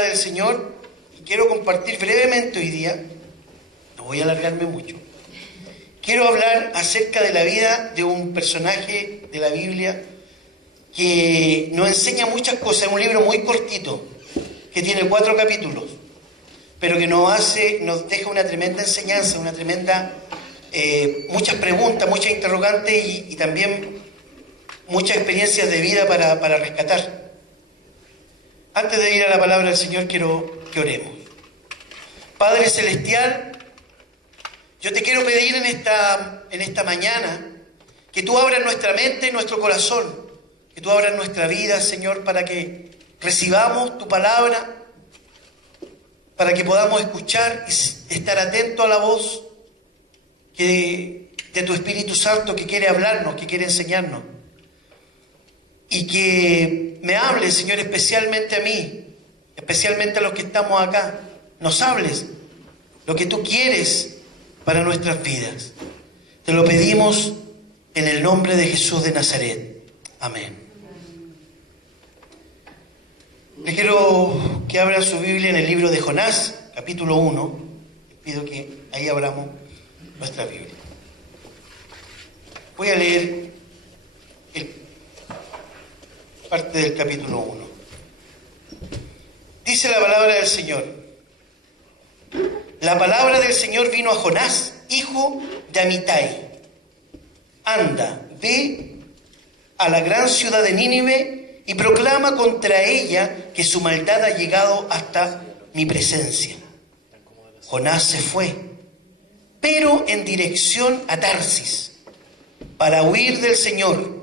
del Señor, y quiero compartir brevemente hoy día, no voy a alargarme mucho. Quiero hablar acerca de la vida de un personaje de la Biblia que nos enseña muchas cosas. Es un libro muy cortito, que tiene 4 capítulos, pero que nos deja una tremenda enseñanza, muchas preguntas, muchas interrogantes y también muchas experiencias de vida para rescatar. Antes de ir a la palabra del Señor, quiero que oremos. Padre Celestial, yo te quiero pedir en esta mañana que tú abras nuestra mente y nuestro corazón, que tú abras nuestra vida, Señor, para que recibamos tu palabra, para que podamos escuchar y estar atentos a la voz de tu Espíritu Santo que quiere hablarnos, que quiere enseñarnos. Y que me hables, Señor, especialmente a mí, especialmente a los que estamos acá. Nos hables lo que tú quieres para nuestras vidas. Te lo pedimos en el nombre de Jesús de Nazaret. Amén. Les quiero que abran su Biblia en el libro de Jonás, capítulo 1. Les pido que ahí abramos nuestra Biblia. Voy a leer parte del capítulo 1. Dice la palabra del Señor. La palabra del Señor vino a Jonás, hijo de Amitai. Anda, ve a la gran ciudad de Nínive y proclama contra ella que su maldad ha llegado hasta mi presencia. Jonás se fue, pero en dirección a Tarsis, para huir del Señor.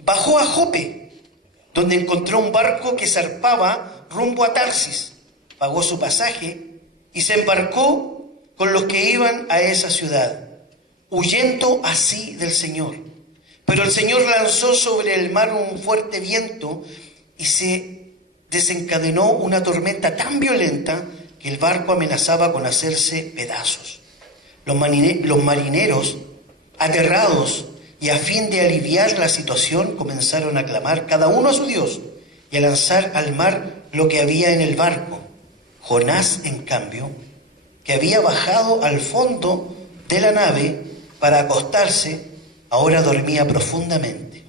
Bajó a Jope, donde encontró un barco que zarpaba rumbo a Tarsis. Pagó su pasaje y se embarcó con los que iban a esa ciudad, huyendo así del Señor. Pero el Señor lanzó sobre el mar un fuerte viento y se desencadenó una tormenta tan violenta que el barco amenazaba con hacerse pedazos. Los marineros, aterrados y a fin de aliviar la situación, comenzaron a clamar cada uno a su Dios y a lanzar al mar lo que había en el barco. Jonás, en cambio, que había bajado al fondo de la nave para acostarse, ahora dormía profundamente.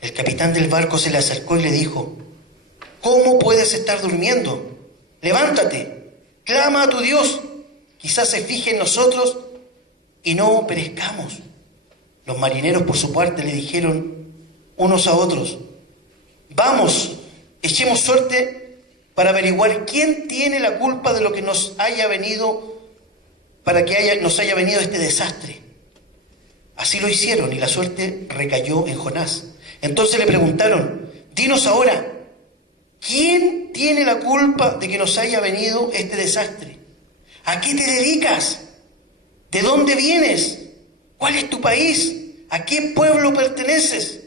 El capitán del barco se le acercó y le dijo: ¿Cómo puedes estar durmiendo? Levántate, clama a tu Dios, quizás se fije en nosotros y no perezcamos. Los marineros, por su parte, le dijeron unos a otros: vamos, echemos suerte para averiguar quién tiene la culpa de lo que nos haya venido, nos haya venido este desastre. Así lo hicieron y la suerte recayó en Jonás. Entonces le preguntaron: dinos ahora, ¿quién tiene la culpa de que nos haya venido este desastre? ¿A qué te dedicas? ¿De dónde vienes? ¿Cuál es tu país? ¿A qué pueblo perteneces?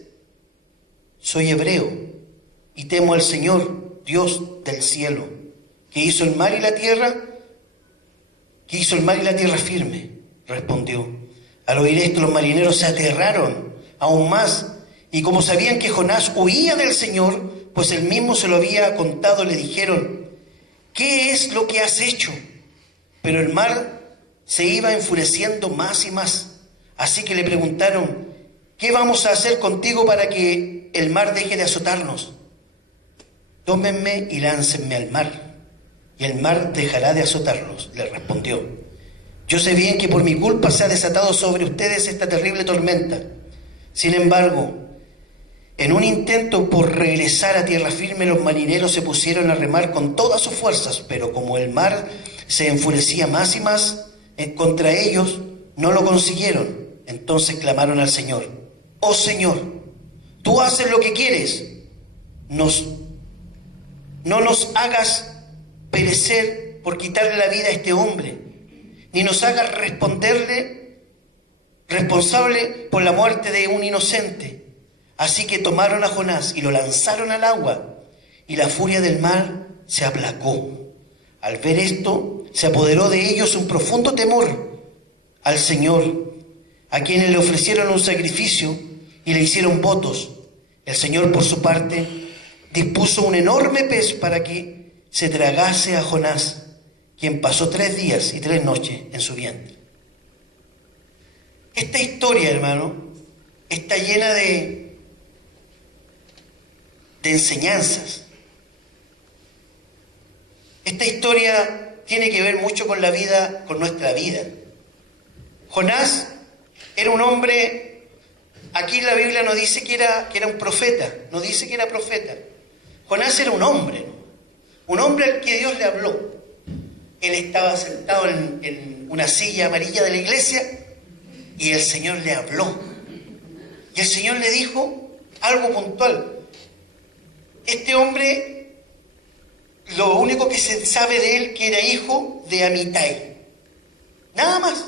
Soy hebreo y temo al Señor, Dios del cielo, que hizo el mar y la tierra firme, respondió. Al oír esto, los marineros se aterraron aún más, y como sabían que Jonás huía del Señor, pues él mismo se lo había contado, le dijeron: ¿qué es lo que has hecho? Pero el mar se iba enfureciendo más y más. Así que le preguntaron: ¿qué vamos a hacer contigo para que el mar deje de azotarnos? Tómenme y láncenme al mar, y el mar dejará de azotarlos, le respondió. Yo sé bien que por mi culpa se ha desatado sobre ustedes esta terrible tormenta. Sin embargo, en un intento por regresar a tierra firme, los marineros se pusieron a remar con todas sus fuerzas, pero como el mar se enfurecía más y más contra ellos, no lo consiguieron. Entonces clamaron al Señor: oh Señor, tú haces lo que quieres. No nos hagas perecer por quitarle la vida a este hombre, ni nos hagas responsable por la muerte de un inocente. Así que tomaron a Jonás y lo lanzaron al agua, y la furia del mar se aplacó. Al ver esto, se apoderó de ellos un profundo temor al Señor, a quienes le ofrecieron un sacrificio y le hicieron votos. El Señor, por su parte, dispuso un enorme pez para que se tragase a Jonás, quien pasó 3 días y 3 noches en su vientre. Esta historia, hermano, está llena de enseñanzas. Esta historia tiene que ver mucho con la vida, con nuestra vida. Jonás era un hombre, aquí la Biblia no dice que era un profeta, no dice que era profeta. Jonás era un hombre, ¿no? Un hombre al que Dios le habló. Él estaba sentado en una silla amarilla de la iglesia y el Señor le habló. Y el Señor le dijo algo puntual. Este hombre, lo único que se sabe de él, que era hijo de Amitai. Nada más.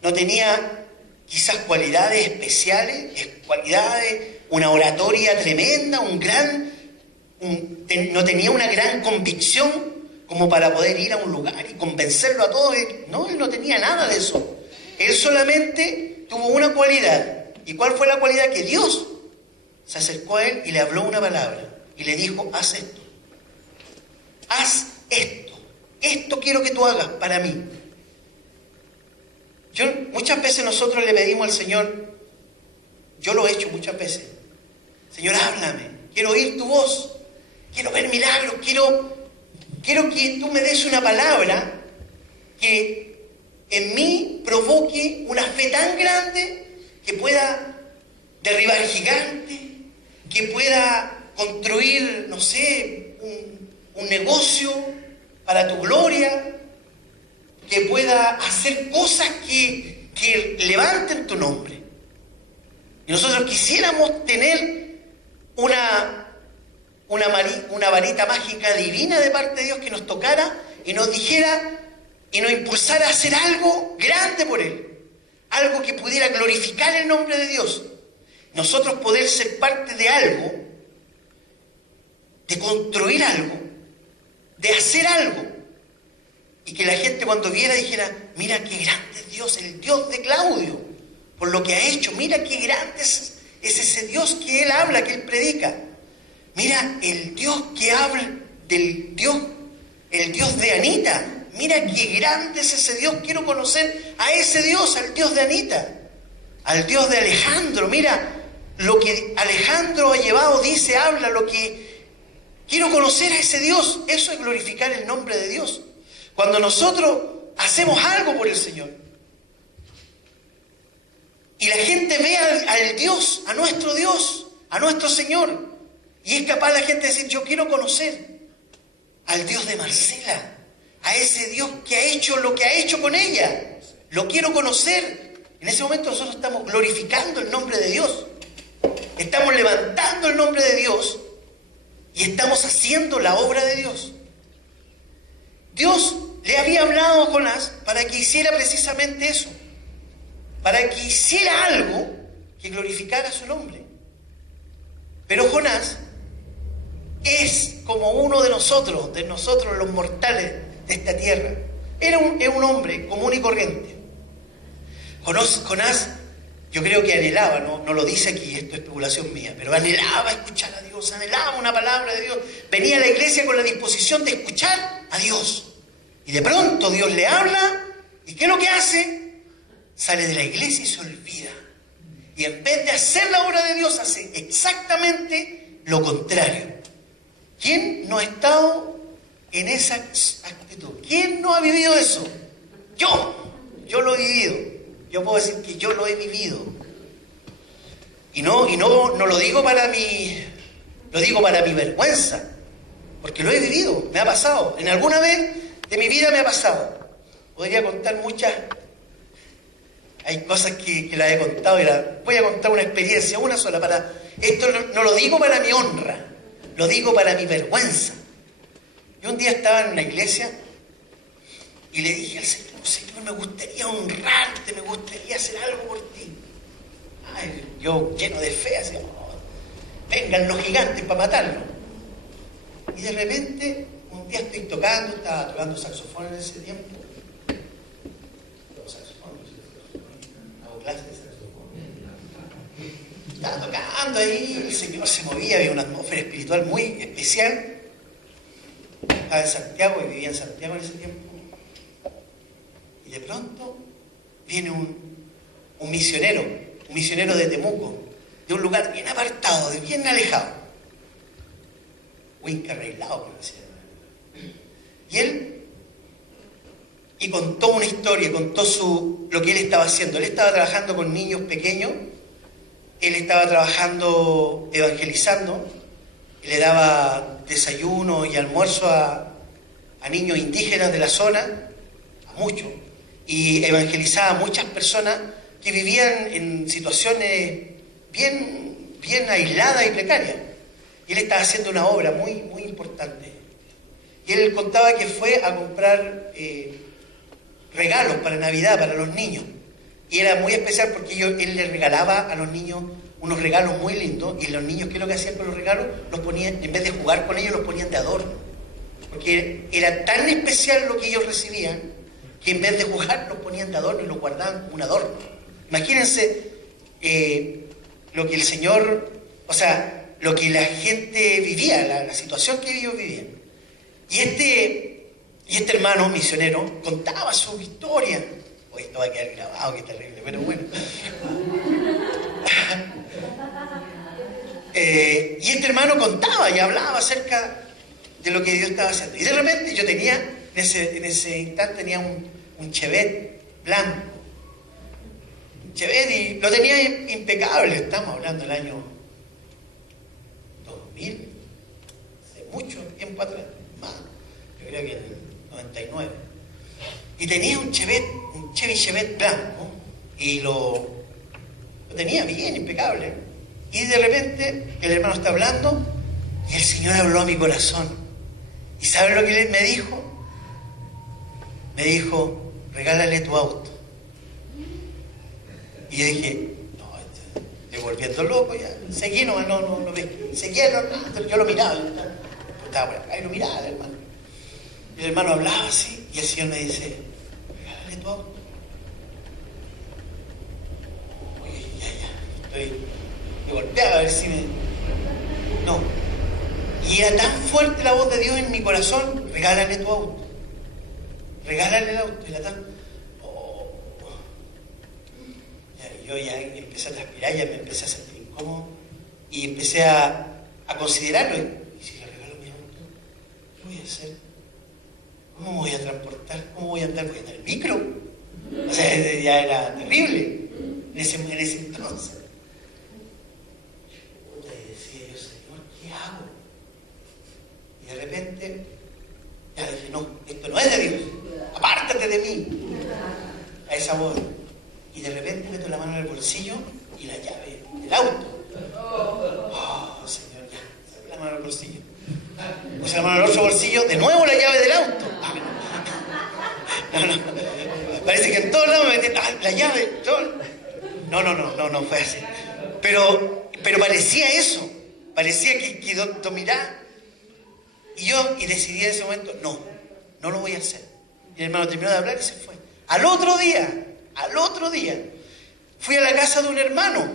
No tenía quizás cualidades especiales, una oratoria tremenda, no tenía una gran convicción como para poder ir a un lugar y convencerlo a todos. No, él no tenía nada de eso. Él solamente tuvo una cualidad. ¿Y cuál fue la cualidad? Que Dios se acercó a él y le habló una palabra y le dijo: haz esto. Haz esto. Esto quiero que tú hagas para mí. Muchas veces nosotros le pedimos al Señor, yo lo he hecho muchas veces: Señor, háblame, quiero oír tu voz, quiero ver milagros, quiero que tú me des una palabra que en mí provoque una fe tan grande que pueda derribar gigantes, que pueda construir, no sé, un negocio para tu gloria, que pueda hacer cosas que levanten tu nombre. Y nosotros quisiéramos tener una varita mágica divina de parte de Dios que nos tocara y nos dijera y nos impulsara a hacer algo grande por Él, algo que pudiera glorificar el nombre de Dios. Nosotros poder ser parte de algo, de construir algo, de hacer algo, y que la gente cuando viera dijera: mira qué grande es Dios, el Dios de Claudio, por lo que ha hecho. Mira qué grande es ese Dios que él habla, que él predica. Mira el Dios que habla el Dios de Anita. Mira qué grande es ese Dios. Quiero conocer a ese Dios, al Dios de Anita, al Dios de Alejandro. Mira lo que Alejandro ha llevado, dice, habla, lo que quiero conocer a ese Dios. Eso es glorificar el nombre de Dios. Cuando nosotros hacemos algo por el Señor y la gente ve al Dios, a nuestro Señor, y es capaz la gente de decir: yo quiero conocer al Dios de Marcela, a ese Dios que ha hecho lo que ha hecho con ella, lo quiero conocer. En ese momento nosotros estamos glorificando el nombre de Dios, estamos levantando el nombre de Dios y estamos haciendo la obra de Dios. Dios le había hablado a Jonás para que hiciera precisamente eso, para que hiciera algo que glorificara su nombre. Pero Jonás es como uno de nosotros los mortales de esta tierra. Es un hombre común y corriente. Jonás, yo creo que anhelaba, no lo dice aquí, esto es especulación mía, pero anhelaba escuchar a Dios, anhelaba una palabra de Dios. Venía a la iglesia con la disposición de escuchar a Dios. Y de pronto Dios le habla, ¿y qué es lo que hace? Sale de la iglesia y se olvida. Y en vez de hacer la obra de Dios, hace exactamente lo contrario. ¿Quién no ha estado en esa actitud? ¿Quién no ha vivido eso? Yo lo he vivido. Yo puedo decir que yo lo he vivido. Y no lo digo para lo digo para mi vergüenza, porque lo he vivido, me ha pasado. En alguna vez de mi vida me ha pasado. Podría contar muchas. Hay cosas que las he contado y voy a contar una experiencia, una sola. Esto no lo digo para mi honra, lo digo para mi vergüenza. Yo un día estaba en una iglesia y le dije al Señor: Señor, me gustaría honrarte, me gustaría hacer algo por ti. Ay, yo lleno de fe, así: vengan los gigantes para matarlo. Y de repente, un día estaba tocando saxofón en ese tiempo. Hago clases de saxofón. Estaba tocando ahí, el Señor se movía, había una atmósfera espiritual muy especial. trabajaba en Santiago y vivía en Santiago en ese tiempo. Y de pronto viene un misionero de Temuco, de un lugar bien apartado, bien alejado. Huinca arreglado, como decía. Y contó una historia, contó lo que él estaba haciendo. Él estaba trabajando con niños pequeños, él estaba trabajando, evangelizando, le daba desayuno y almuerzo a niños indígenas de la zona, a muchos, y evangelizaba a muchas personas que vivían en situaciones bien aisladas y precarias. Y él estaba haciendo una obra muy importante. Y él contaba que fue a comprar regalos para Navidad, para los niños. Y era muy especial porque él le regalaba a los niños unos regalos muy lindos, y los niños, ¿qué es lo que hacían con los regalos? Los ponían, en vez de jugar con ellos, los ponían de adorno. Porque era tan especial lo que ellos recibían, que en vez de jugar, los ponían de adorno y los guardaban como un adorno. Imagínense lo que el Señor, o sea, lo que la gente vivía, la situación que ellos vivían. Y este hermano misionero contaba su historia. Hoy esto va a quedar grabado, qué terrible, pero bueno. Y este hermano contaba y hablaba acerca de lo que Dios estaba haciendo. Y de repente yo tenía, en ese instante tenía un Chevette blanco. Un Chevette, y lo tenía impecable. Estamos hablando del año 2000, hace mucho tiempo atrás, más, yo creo que en el 99. Y tenía un Chevy Chevette blanco, y lo tenía bien, impecable. Y de repente el hermano está hablando y el Señor habló a mi corazón. ¿Y sabe lo que él me dijo? Me dijo, regálale tu auto. Y yo dije, no, me volviendo loco ya. Seguí nomás, no, seguía, yo lo miraba. Estaba por acá y lo miraba, hermano. Y el hermano hablaba así y el Señor me dice, regálale tu auto. Oye, ya, me golpeaba a ver si me... No. Y era tan fuerte la voz de Dios en mi corazón, regálale tu auto. Regálale el auto. Era tan... Oh. Yo ya empecé a transpirar, ya me empecé a sentir incómodo y empecé a considerarlo. ¿Y si le regalo mi auto? ¿Qué voy a hacer? ¿Cómo me voy a transportar? ¿Cómo voy a andar? ¿Voy a andar en micro? O sea, ya era terrible en ese entonces. De repente, ya dije, no, esto no es de Dios, apártate de mí, a esa voz. Y de repente meto la mano en el bolsillo y la llave del auto. Oh, Señor, ya, saco la mano en el bolsillo. Puse la mano en el otro bolsillo, de nuevo la llave del auto. No, parece que en todos lados me metí, la llave, no, fue así. Pero parecía eso, parecía que dominaba. Y decidí en ese momento, no lo voy a hacer. Y el hermano terminó de hablar y se fue. Al otro día, fui a la casa de un hermano.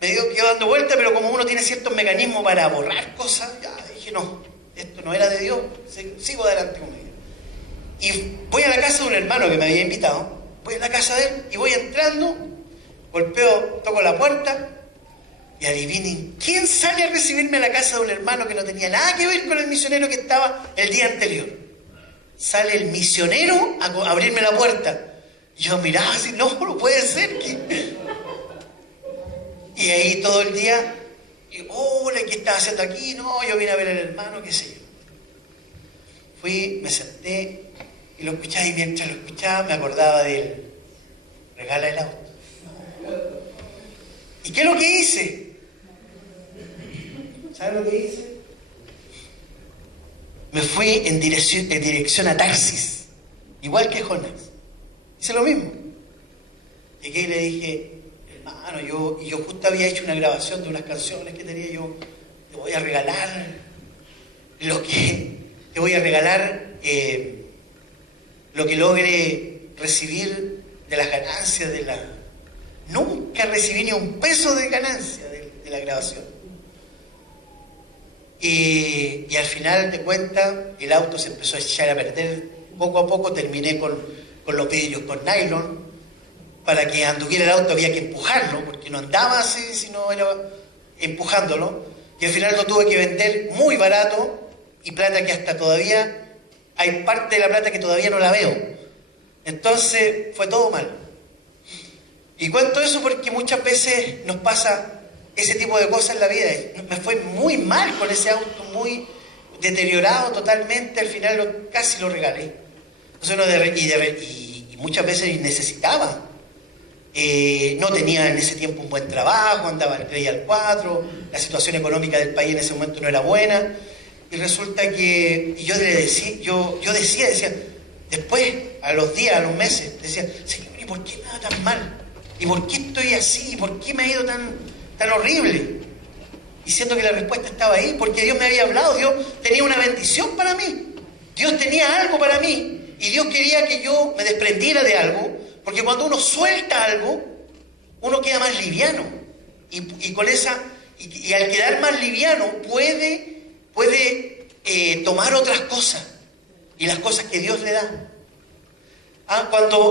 Me quedó dando vuelta, pero como uno tiene ciertos mecanismos para borrar cosas, ya dije, no, esto no era de Dios, sigo adelante con ella. Y voy a la casa de un hermano que me había invitado, voy a la casa de él y voy entrando, golpeo, toco la puerta. Y adivinen, ¿quién sale a recibirme a la casa de un hermano que no tenía nada que ver con el misionero que estaba el día anterior? Sale el misionero a abrirme la puerta. Yo miraba así, no puede ser. Y ahí todo el día, hola, ¿qué estás haciendo aquí? No, yo vine a ver al hermano, qué sé yo. Fui, me senté y lo escuchaba, y mientras lo escuchaba me acordaba de él. Regala el auto. ¿Y qué es lo que hice? ¿Sabes lo que hice? Me fui en dirección a Tarsis, igual que Jonás. Hice lo mismo. Llegué y le dije, hermano, yo justo había hecho una grabación de unas canciones que tenía yo. Te voy a regalar lo que logre recibir de las ganancias de la... Nunca recibí ni un peso de ganancia de la grabación. y al final de cuentas el auto se empezó a echar a perder. Poco a poco terminé con los vidrios con nylon. Para que anduviera el auto había que empujarlo, porque no andaba así, sino era empujándolo. Y al final lo tuve que vender muy barato, y plata que hasta todavía, hay parte de la plata que todavía no la veo. Entonces fue todo mal. Y cuento eso porque muchas veces nos pasa ese tipo de cosas en la vida. Me fue muy mal con ese auto, muy deteriorado totalmente, al final casi lo regalé. Entonces y muchas veces necesitaba. No tenía en ese tiempo un buen trabajo, andaba al 3 y al 4, la situación económica del país en ese momento no era buena, y resulta que yo decía, después, a los días, a los meses, decía, Señor, ¿y por qué me va tan mal? ¿Y por qué estoy así? ¿Y por qué me ha ido tan horrible? Y siento que la respuesta estaba ahí, porque Dios me había hablado, Dios tenía una bendición para mí, Dios tenía algo para mí, y Dios quería que yo me desprendiera de algo, porque cuando uno suelta algo, uno queda más liviano, y al quedar más liviano puede tomar otras cosas, y las cosas que Dios le da.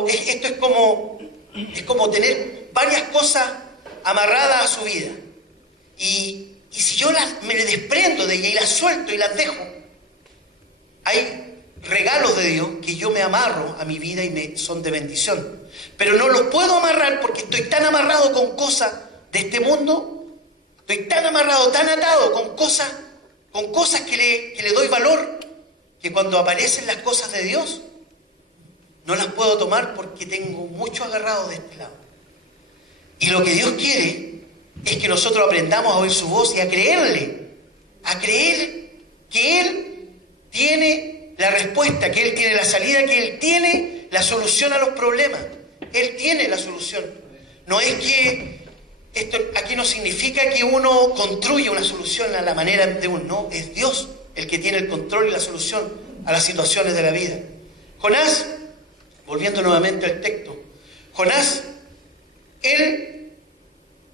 Esto es como tener varias cosas amarradas a su vida, y si yo me desprendo de ellas y las suelto y las dejo, hay regalos de Dios que yo me amarro a mi vida y son de bendición, pero no los puedo amarrar porque estoy tan amarrado con cosas de este mundo, estoy tan amarrado, tan atado con cosas que le doy valor, que cuando aparecen las cosas de Dios no las puedo tomar porque tengo mucho agarrado de este lado. Y lo que Dios quiere es que nosotros aprendamos a oír su voz y a creerle, a creer que Él tiene la respuesta, que Él tiene la salida, que Él tiene la solución a los problemas. Él tiene la solución. No es que esto aquí no significa que uno construya una solución a la manera de uno. No, es Dios el que tiene el control y la solución a las situaciones de la vida. Jonás, volviendo nuevamente al texto, Jonás, él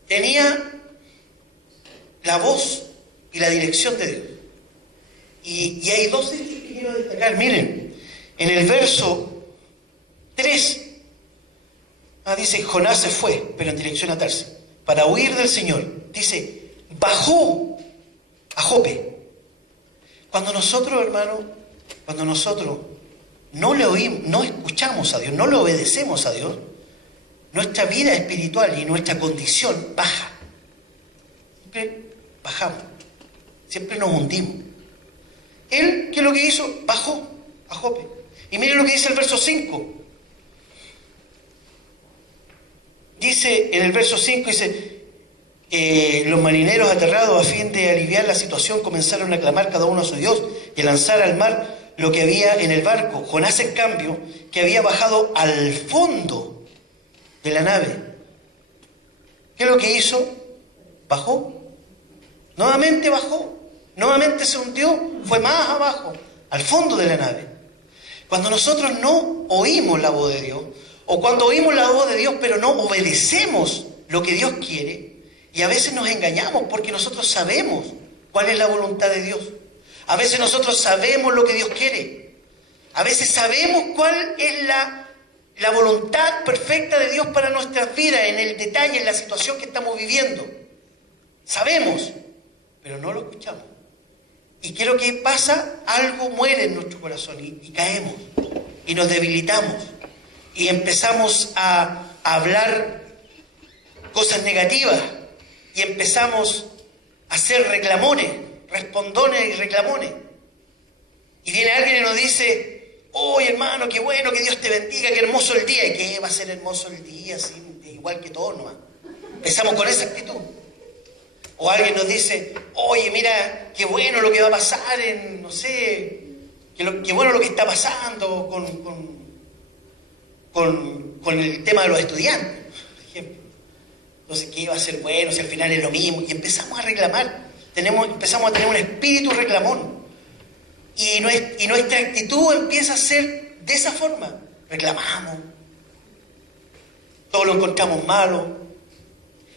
tenía la voz y la dirección de Dios. Y hay dos hechos que quiero destacar. Miren, en el verso 3, dice, Jonás se fue, pero en dirección a Tarsis, para huir del Señor. Dice, bajó a Jope. Cuando nosotros, hermanos, no le oímos, no escuchamos a Dios, no le obedecemos a Dios, nuestra vida espiritual y nuestra condición baja. Siempre bajamos, siempre nos hundimos. Él, ¿qué es lo que hizo? Bajó a Jope. Y miren lo que dice el verso 5. Dice, en el verso 5 dice, los marineros aterrados a fin de aliviar la situación comenzaron a clamar cada uno a su Dios y a lanzar al mar lo que había en el barco. Jonás, en cambio, que había bajado al fondo de la nave, ¿qué es lo que hizo? Bajó. Nuevamente bajó. Nuevamente se hundió. Fue más abajo, al fondo de la nave. Cuando nosotros no oímos la voz de Dios, o cuando oímos la voz de Dios pero no obedecemos lo que Dios quiere, y a veces nos engañamos porque nosotros sabemos cuál es la voluntad de Dios. A veces nosotros sabemos lo que Dios quiere. A veces sabemos cuál es la voluntad perfecta de Dios para nuestras vidas, en el detalle, en la situación que estamos viviendo. Sabemos, pero no lo escuchamos. Y ¿qué es lo que pasa? Algo muere en nuestro corazón y caemos y nos debilitamos y empezamos a hablar cosas negativas y empezamos a hacer reclamones, respondones y reclamones. Y viene alguien y nos dice, oye hermano, qué bueno, que Dios te bendiga, qué hermoso el día. ¿Y qué va a ser hermoso el día? Así, igual que todos nomás. Empezamos con esa actitud. O alguien nos dice, oye, mira, qué bueno lo que va a pasar en, no sé, qué bueno lo que está pasando con el tema de los estudiantes, por ejemplo. Entonces, ¿qué va a ser bueno si al final es lo mismo? Y empezamos a reclamar, empezamos a tener un espíritu reclamón. Y nuestra actitud empieza a ser de esa forma. Reclamamos, todo lo encontramos malo,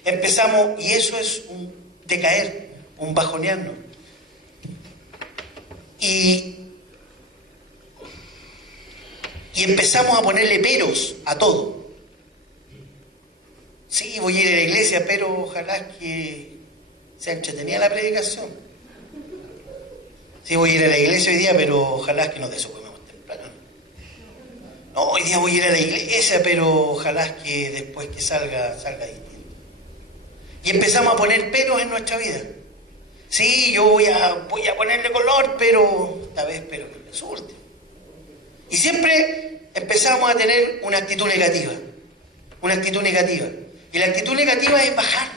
empezamos, y eso es un decaer, un bajonearnos. Y empezamos a ponerle peros a todo. Sí, voy a ir a la iglesia, pero ojalá que sea entretenida la predicación. Sí, voy a ir a la iglesia hoy día, pero ojalá que nos desocupemos temprano. No, hoy día voy a ir a la iglesia, pero ojalá que después que salga ahí. Y empezamos a poner peros en nuestra vida. Sí, yo voy a ponerle color, pero esta vez espero que resulte. Y siempre empezamos a tener una actitud negativa. Una actitud negativa. Y la actitud negativa es bajar,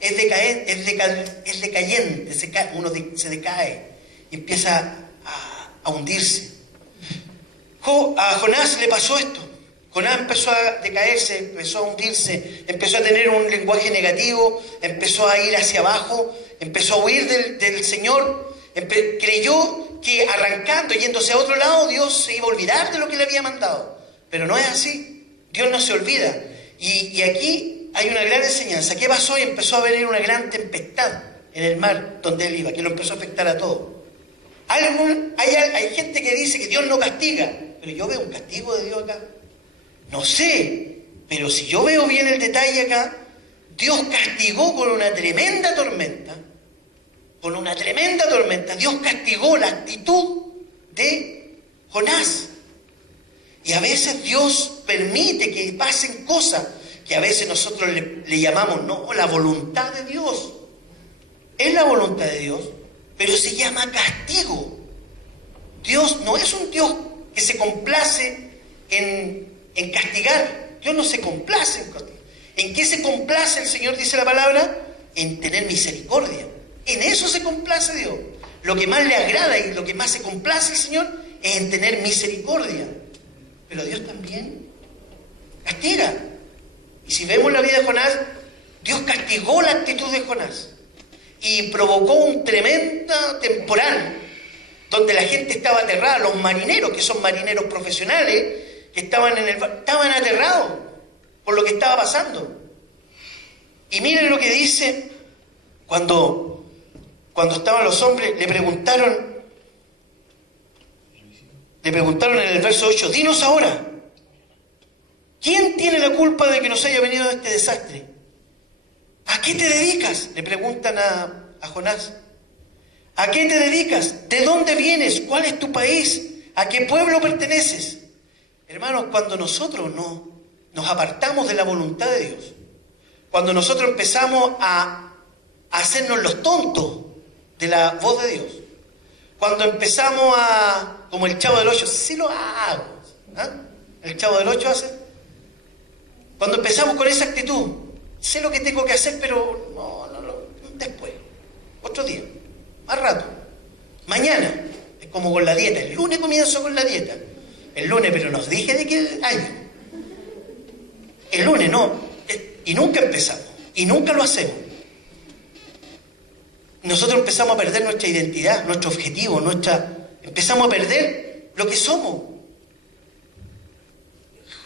es decaer, es decayente, uno se decae y empieza a hundirse. A Jonás le pasó esto. Jonás empezó a decaerse, empezó a hundirse, empezó a tener un lenguaje negativo, empezó a ir hacia abajo, empezó a huir del Señor, creyó que arrancando, yéndose a otro lado, Dios se iba a olvidar de lo que le había mandado. Pero no es así, Dios no se olvida. Y aquí hay una gran enseñanza. ¿Qué pasó? Y empezó a venir una gran tempestad en el mar donde él iba, que lo empezó a afectar a todos. Hay gente que dice que Dios no castiga, pero yo veo un castigo de Dios acá. No sé, pero si yo veo bien el detalle acá, Dios castigó con una tremenda tormenta. Con una tremenda tormenta, Dios castigó la actitud de Jonás. Y a veces Dios permite que pasen cosas que a veces nosotros le llamamos, no, la voluntad de Dios. Es la voluntad de Dios, pero se llama castigo. Dios no es un Dios que se complace en castigar. Dios no se complace en castigar. ¿En qué se complace el Señor, dice la palabra? En tener misericordia. En eso se complace Dios. Lo que más le agrada y lo que más se complace el Señor es en tener misericordia. Pero Dios también castiga. Y si vemos la vida de Jonás, Dios castigó la actitud de Jonás y provocó un tremendo temporal donde la gente estaba aterrada. Los marineros, que son marineros profesionales, que estaban en el barco, estaban aterrados por lo que estaba pasando. Y miren lo que dice cuando estaban los hombres, le preguntaron en el verso 8, dinos ahora, ¿quién tiene la culpa de que nos haya venido este desastre? ¿A qué te dedicas? Le preguntan a Jonás. ¿A qué te dedicas? ¿De dónde vienes? ¿Cuál es tu país? ¿A qué pueblo perteneces? Hermanos, cuando nosotros nos apartamos de la voluntad de Dios, cuando nosotros empezamos a hacernos los tontos de la voz de Dios, cuando empezamos como el Chavo del Ocho, sí lo hago, ¿ah? El Chavo del Ocho hace. Cuando empezamos con esa actitud, sé lo que tengo que hacer, pero no, después, otro día, más rato, mañana, es como con la dieta, el lunes comienzo con la dieta, el lunes, pero nos dije de qué año, el lunes no, y nunca empezamos, y nunca lo hacemos. Nosotros empezamos a perder nuestra identidad, nuestro objetivo, empezamos a perder lo que somos.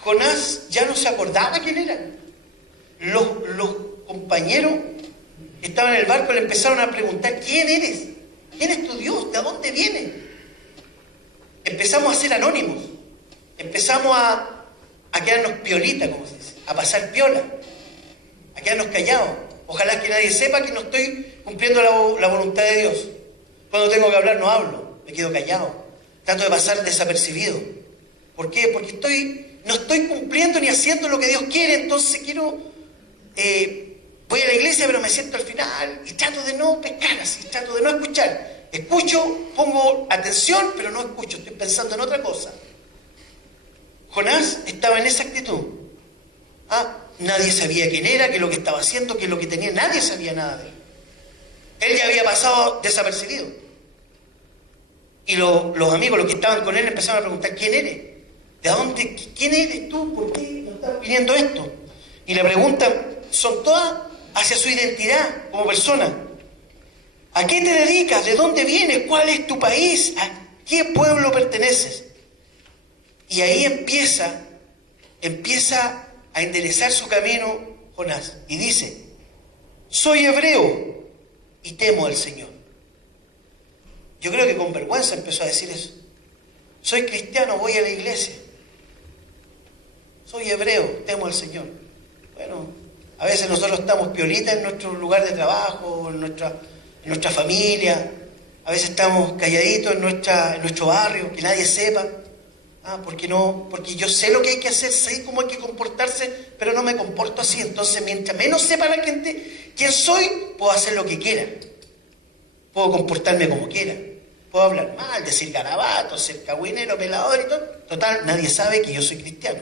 Jonás ya no se acordaba quién era. Los compañeros que estaban en el barco le empezaron a preguntar, ¿quién eres? ¿Quién es tu Dios? ¿De dónde vienes? Empezamos a ser anónimos. Empezamos a quedarnos piolita, como se dice, a pasar piola, a quedarnos callados. Ojalá que nadie sepa que no estoy cumpliendo la voluntad de Dios. Cuando tengo que hablar no hablo, me quedo callado. Trato de pasar desapercibido. ¿Por qué? Porque no estoy cumpliendo ni haciendo lo que Dios quiere, entonces voy a la iglesia pero me siento al final y trato de no pescar así, trato de no escuchar. Escucho, pongo atención, pero no escucho, estoy pensando en otra cosa. Jonás estaba en esa actitud. Nadie sabía quién era, qué es lo que estaba haciendo, qué es lo que tenía, nadie sabía nada de él. Él ya había pasado desapercibido. Y los amigos, los que estaban con él, empezaron a preguntar, ¿quién eres? ¿De dónde? ¿Quién eres tú? ¿Por qué nos está pidiendo esto? Y la pregunta son todas hacia su identidad como persona. ¿A qué te dedicas? ¿De dónde vienes? ¿Cuál es tu país? ¿A qué pueblo perteneces? Y ahí empieza a enderezar su camino Jonás. Y dice, soy hebreo y temo al Señor. Yo creo que con vergüenza empezó a decir eso. Soy cristiano, voy a la iglesia. Soy hebreo, temo al Señor. Bueno, a veces nosotros estamos piolitas en nuestro lugar de trabajo, en nuestra familia. A veces estamos calladitos en nuestro barrio, que nadie sepa. Porque yo sé lo que hay que hacer, sé cómo hay que comportarse, pero no me comporto así. Entonces, mientras menos sepa la gente quién soy, puedo hacer lo que quiera. Puedo comportarme como quiera. Puedo hablar mal, decir garabatos, ser cagüinero, pelador y todo. Total, nadie sabe que yo soy cristiano.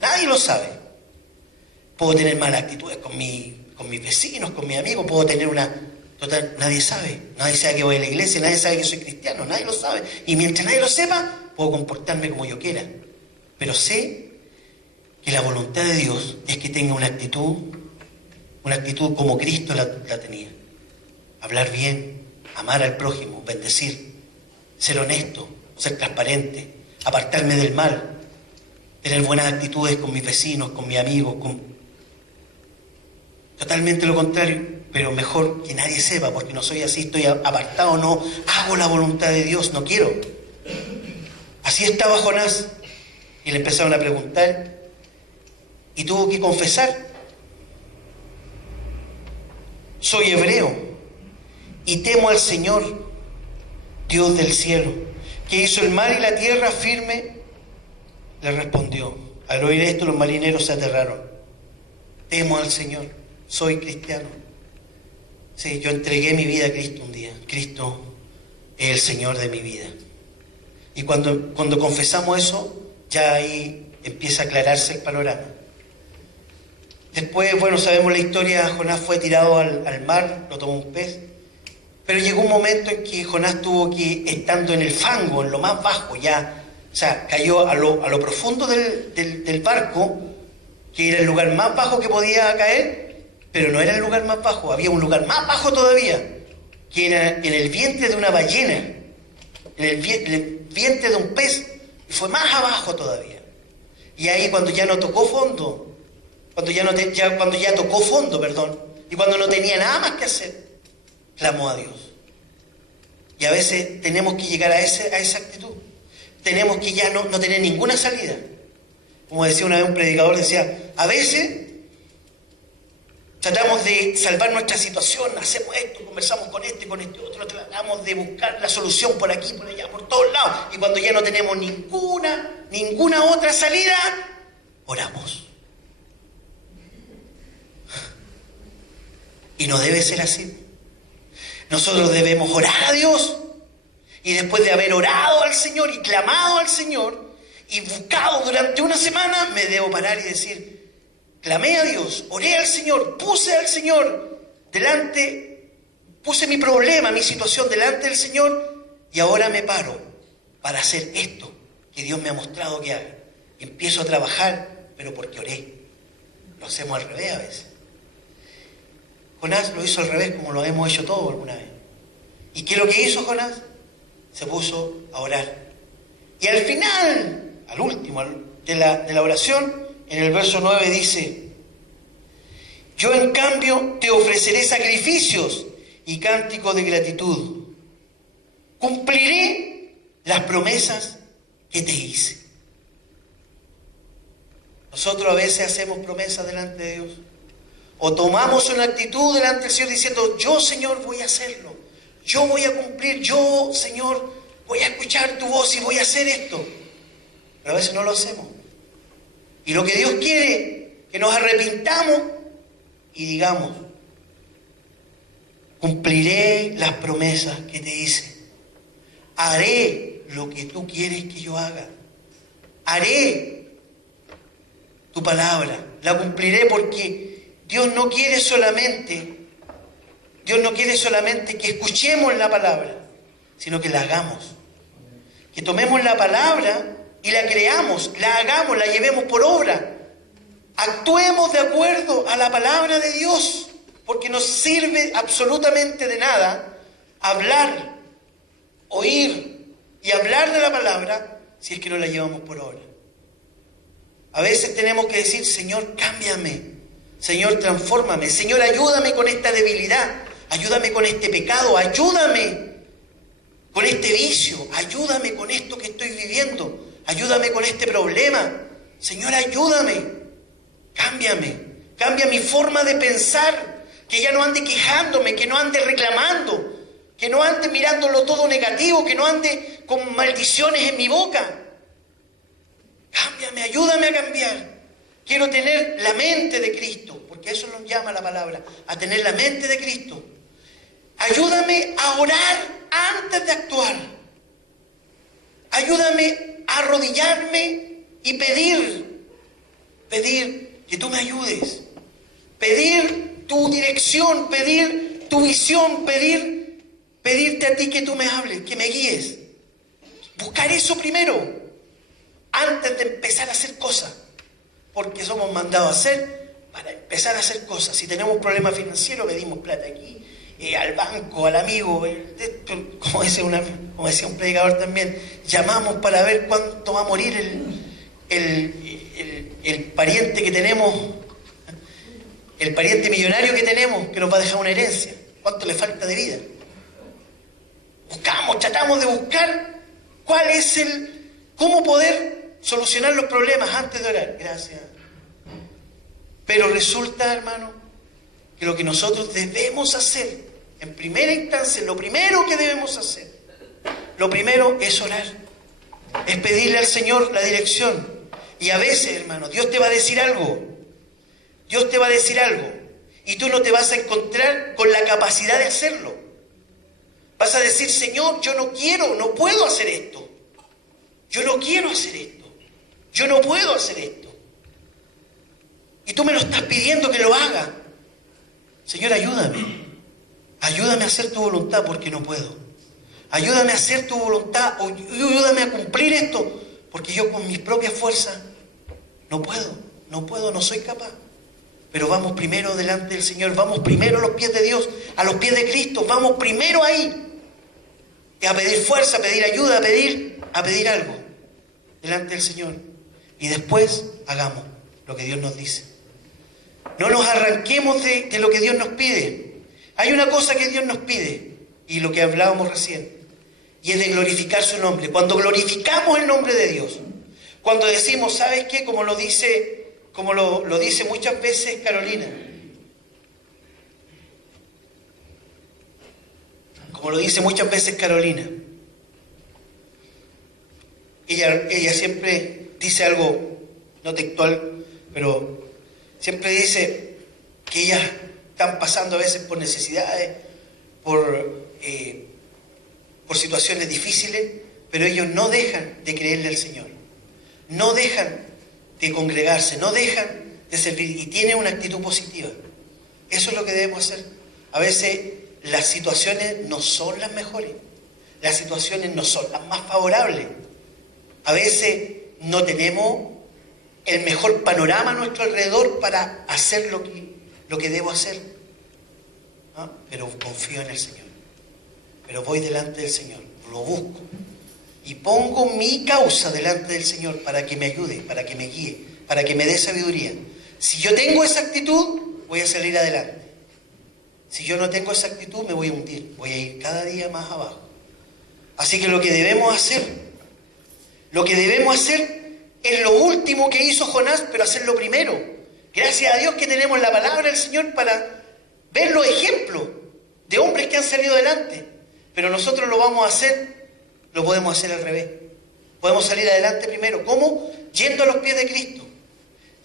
Nadie lo sabe. Puedo tener malas actitudes con mis vecinos, con mis amigos. Puedo tener Total, nadie sabe. Nadie sabe que voy a la iglesia, nadie sabe que soy cristiano. Nadie lo sabe. Y mientras nadie lo sepa, puedo comportarme como yo quiera. Pero sé que la voluntad de Dios es que tenga una actitud como Cristo la tenía. Hablar bien, amar al prójimo, bendecir, ser honesto, ser transparente, apartarme del mal, tener buenas actitudes con mis vecinos, con mis amigos, totalmente lo contrario, pero mejor que nadie sepa, porque no soy así, estoy apartado, no hago la voluntad de Dios, no quiero. Así estaba Jonás, y le empezaron a preguntar, y tuvo que confesar: soy hebreo, y temo al Señor, Dios del cielo, que hizo el mar y la tierra firme. Le respondió. Al oír esto, los marineros se aterraron. Temo al Señor, soy cristiano. Sí, yo entregué mi vida a Cristo un día. Cristo es el Señor de mi vida. Y cuando confesamos eso, ya ahí empieza a aclararse el panorama. Después, bueno, sabemos la historia. Jonás fue tirado al mar, lo tomó un pez. Pero llegó un momento en que Jonás tuvo que, estando en el fango, en lo más bajo, cayó a lo profundo del barco, que era el lugar más bajo que podía caer, pero no era el lugar más bajo, había un lugar más bajo todavía, que era en el vientre de una ballena, en el vientre de un pez, y fue más abajo todavía. Y ahí cuando ya no tocó fondo, cuando ya tocó fondo, y cuando no tenía nada más que hacer, clamó a Dios. Y a veces tenemos que llegar a esa actitud. Tenemos que ya no tener ninguna salida. Como decía una vez un predicador, decía, a veces tratamos de salvar nuestra situación, hacemos esto, conversamos con este otro, tratamos de buscar la solución por aquí, por allá, por todos lados. Y cuando ya no tenemos ninguna otra salida, oramos. Y no debe ser así. Nosotros debemos orar a Dios, y después de haber orado al Señor y clamado al Señor y buscado durante una semana, me debo parar y decir, clamé a Dios, oré al Señor, puse al Señor delante, puse mi problema, mi situación delante del Señor, y ahora me paro para hacer esto que Dios me ha mostrado que haga. Y empiezo a trabajar, pero porque oré. Lo hacemos al revés a veces. Jonás lo hizo al revés, como lo hemos hecho todos alguna vez. ¿Y qué es lo que hizo Jonás? Se puso a orar. Y al final, al último de la oración, en el verso 9 dice, yo en cambio te ofreceré sacrificios y cánticos de gratitud. Cumpliré las promesas que te hice. Nosotros a veces hacemos promesas delante de Dios. O tomamos una actitud delante del Señor diciendo, yo, Señor, voy a hacerlo. Yo voy a cumplir. Yo, Señor, voy a escuchar tu voz y voy a hacer esto. Pero a veces no lo hacemos. Y lo que Dios quiere, que nos arrepintamos y digamos, cumpliré las promesas que te hice. Haré lo que tú quieres que yo haga. Haré tu palabra. La cumpliré porque Dios no quiere solamente que escuchemos la palabra, sino que la hagamos. Que tomemos la palabra y la creamos, la hagamos, la llevemos por obra. Actuemos de acuerdo a la palabra de Dios, porque no sirve absolutamente de nada hablar, oír y hablar de la palabra si es que no la llevamos por obra. A veces tenemos que decir, Señor, cámbiame. Señor, transfórmame. Señor, ayúdame con esta debilidad. Ayúdame con este pecado. Ayúdame con este vicio, ayúdame con esto que estoy viviendo, ayúdame con este problema. Señor, ayúdame, cambia mi forma de pensar, que ya no ande quejándome, que no ande reclamando, que no ande mirándolo todo negativo, que no ande con maldiciones en mi boca. Cámbiame, ayúdame a cambiar. Quiero tener la mente de Cristo, porque eso nos llama la palabra, a tener la mente de Cristo. Ayúdame a orar antes de actuar. Ayúdame a arrodillarme y pedir que tú me ayudes. Pedir tu dirección, pedir tu visión, pedirte a ti que tú me hables, que me guíes. Buscar eso primero, antes de empezar a hacer cosas. Porque somos mandados a hacer para empezar a hacer cosas. Si tenemos problemas financieros, pedimos plata aquí, al banco, al amigo, como decía un predicador también, llamamos para ver cuánto va a morir el pariente que tenemos, el pariente millonario que tenemos, que nos va a dejar una herencia, cuánto le falta de vida. Tratamos de buscar cómo poder solucionar los problemas antes de orar. Gracias. Pero resulta, hermano, que lo que nosotros debemos hacer, en primera instancia, lo primero que debemos hacer, lo primero es orar. Es pedirle al Señor la dirección. Y a veces, hermano, Dios te va a decir algo. Dios te va a decir algo. Y tú no te vas a encontrar con la capacidad de hacerlo. Vas a decir, Señor, yo no puedo hacer esto. Yo no quiero hacer esto. Yo no puedo hacer esto. Y tú me lo estás pidiendo que lo haga. Señor, ayúdame. Ayúdame a hacer tu voluntad porque no puedo. Ayúdame a hacer tu voluntad o ayúdame a cumplir esto porque yo con mis propias fuerzas no puedo, no soy capaz. Pero vamos primero delante del Señor, vamos primero a los pies de Dios, a los pies de Cristo, vamos primero ahí. A pedir fuerza, a pedir ayuda, a pedir algo delante del Señor. Y después hagamos lo que Dios nos dice. No nos arranquemos de lo que Dios nos pide. Hay una cosa que Dios nos pide, y lo que hablábamos recién, y es de glorificar su nombre. Cuando glorificamos el nombre de Dios, cuando decimos, ¿sabes qué? Como lo dice muchas veces Carolina. Como lo dice muchas veces Carolina. Ella siempre dice algo, no textual, pero siempre dice que ellas están pasando a veces por necesidades, por situaciones difíciles, pero ellos no dejan de creerle al Señor. No dejan de congregarse, no dejan de servir y tienen una actitud positiva. Eso es lo que debemos hacer. A veces las situaciones no son las mejores, las situaciones no son las más favorables. A veces no tenemos el mejor panorama a nuestro alrededor para hacer lo que debo hacer. ¿Ah? Pero confío en el Señor. Pero voy delante del Señor, lo busco. Y pongo mi causa delante del Señor para que me ayude, para que me guíe, para que me dé sabiduría. Si yo tengo esa actitud, voy a salir adelante. Si yo no tengo esa actitud, me voy a hundir. Voy a ir cada día más abajo. Así que lo que debemos hacer es lo último que hizo Jonás, pero hacerlo primero. Gracias a Dios que tenemos la palabra del Señor para ver los ejemplos de hombres que han salido adelante. Pero nosotros lo podemos hacer al revés. Podemos salir adelante primero. ¿Cómo? Yendo a los pies de Cristo.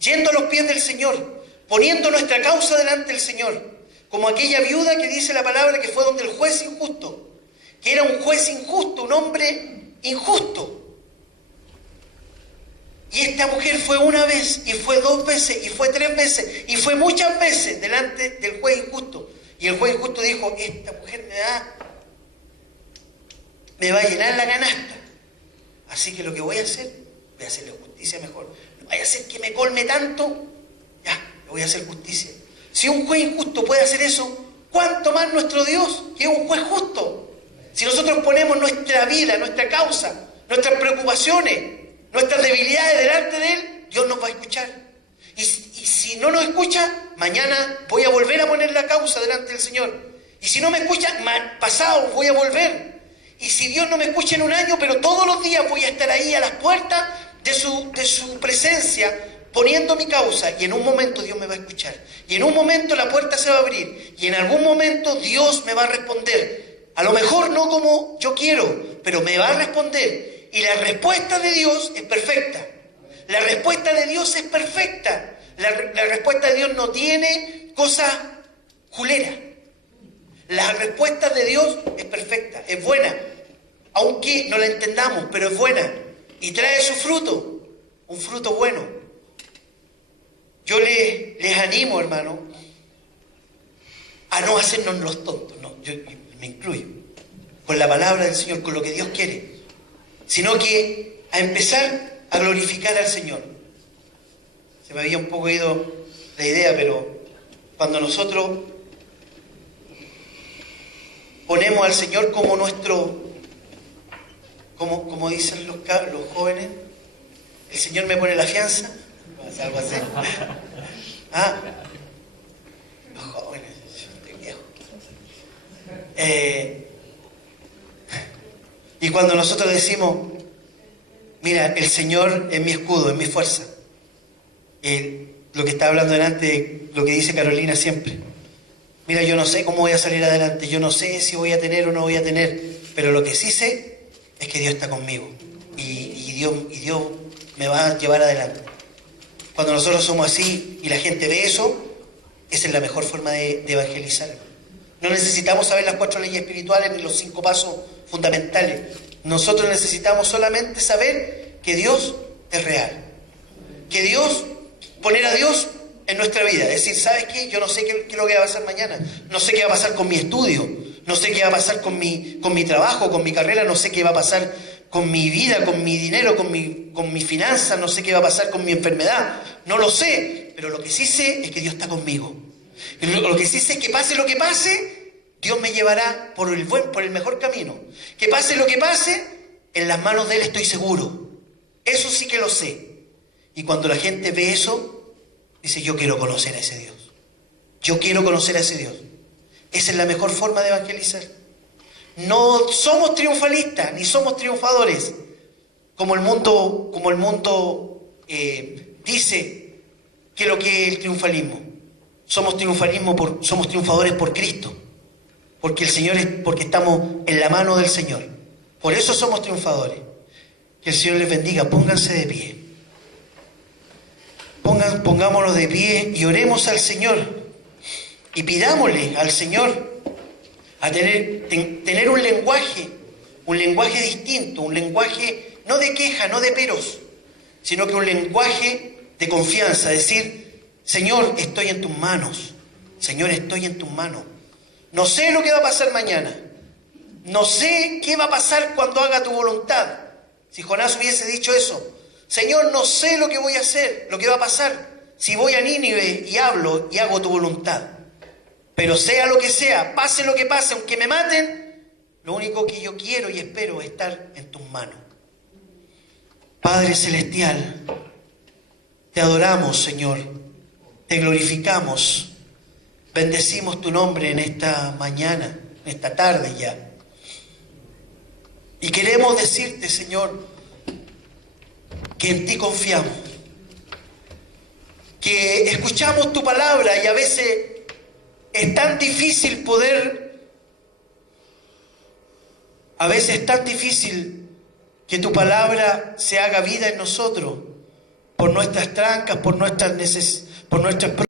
Yendo a los pies del Señor. Poniendo nuestra causa delante del Señor. Como aquella viuda que dice la palabra que fue donde el juez injusto. Que era un juez injusto, un hombre injusto. Y esta mujer fue una vez, y fue 2 veces, y fue 3 veces, y fue muchas veces delante del juez injusto. Y el juez injusto dijo, esta mujer me va a llenar la canasta. Así que lo que voy a hacerle justicia mejor. No vaya a hacer que me colme tanto, ya, le voy a hacer justicia. Si un juez injusto puede hacer eso, ¿cuánto más nuestro Dios, que es un juez justo? Si nosotros ponemos nuestra vida, nuestra causa, nuestras preocupaciones, nuestras debilidades delante de Él, Dios nos va a escuchar. Y si no nos escucha, mañana voy a volver a poner la causa delante del Señor. Y si no me escucha, pasado voy a volver. Y si Dios no me escucha en un año, pero todos los días voy a estar ahí a las puertas de su presencia, poniendo mi causa, y en un momento Dios me va a escuchar. Y en un momento la puerta se va a abrir. Y en algún momento Dios me va a responder. A lo mejor no como yo quiero, pero me va a responder. Y la respuesta de Dios es perfecta. La respuesta de Dios es perfecta. La respuesta de Dios no tiene cosas culeras. La respuesta de Dios es perfecta, es buena. Aunque no la entendamos, pero es buena. Y trae su fruto, un fruto bueno. Yo les animo, hermano, a no hacernos los tontos. No, yo me incluyo. Con la palabra del Señor, con lo que Dios quiere. Sino que a empezar a glorificar al Señor. Se me había un poco ido la idea, pero cuando nosotros ponemos al Señor como nuestro, como dicen los jóvenes, el Señor me pone la fianza, algo así. Los jóvenes, yo estoy viejo. Y cuando nosotros decimos, mira, el Señor es mi escudo, es mi fuerza. Lo que estaba hablando delante, lo que dice Carolina siempre. Mira, yo no sé cómo voy a salir adelante, yo no sé si voy a tener o no voy a tener, pero lo que sí sé es que Dios está conmigo y Dios me va a llevar adelante. Cuando nosotros somos así y la gente ve eso, esa es la mejor forma de evangelizar. No necesitamos saber las 4 leyes espirituales ni los 5 pasos fundamentales. Nosotros necesitamos solamente saber que Dios es real. Que Dios, poner a Dios en nuestra vida. Es decir, ¿sabes qué? Yo no sé qué es lo que va a pasar mañana. No sé qué va a pasar con mi estudio. No sé qué va a pasar con mi trabajo, con mi carrera. No sé qué va a pasar con mi vida, con mi dinero, con mi finanzas. No sé qué va a pasar con mi enfermedad. No lo sé. Pero lo que sí sé es que Dios está conmigo. Y lo que sí sé es que pase lo que pase, Dios me llevará por el mejor camino. Que pase lo que pase, en las manos de Él estoy seguro. Eso sí que lo sé. Y cuando la gente ve eso, dice, yo quiero conocer a ese Dios. Yo quiero conocer a ese Dios. Esa es la mejor forma de evangelizar. No somos triunfalistas, ni somos triunfadores, como el mundo dice que lo que es el triunfalismo. Somos triunfadores por Cristo. Porque porque estamos en la mano del Señor. Por eso somos triunfadores. Que el Señor les bendiga. Pónganse de pie. Pongámonos de pie y oremos al Señor. Y pidámosle al Señor a tener un lenguaje distinto, un lenguaje no de queja, no de peros, sino que un lenguaje de confianza. Decir, Señor, estoy en tus manos. Señor, estoy en tus manos. No sé lo que va a pasar mañana. No sé qué va a pasar cuando haga tu voluntad. Si Jonás hubiese dicho eso, Señor, no sé lo que voy a hacer, lo que va a pasar si voy a Nínive y hablo y hago tu voluntad. Pero sea lo que sea, pase lo que pase, aunque me maten, lo único que yo quiero y espero es estar en tus manos. Padre Celestial, te adoramos, Señor, te glorificamos. Bendecimos tu nombre en esta mañana, en esta tarde ya. Y queremos decirte, Señor, que en ti confiamos. Que escuchamos tu palabra y a veces es tan difícil que tu palabra se haga vida en nosotros por nuestras trancas, por nuestras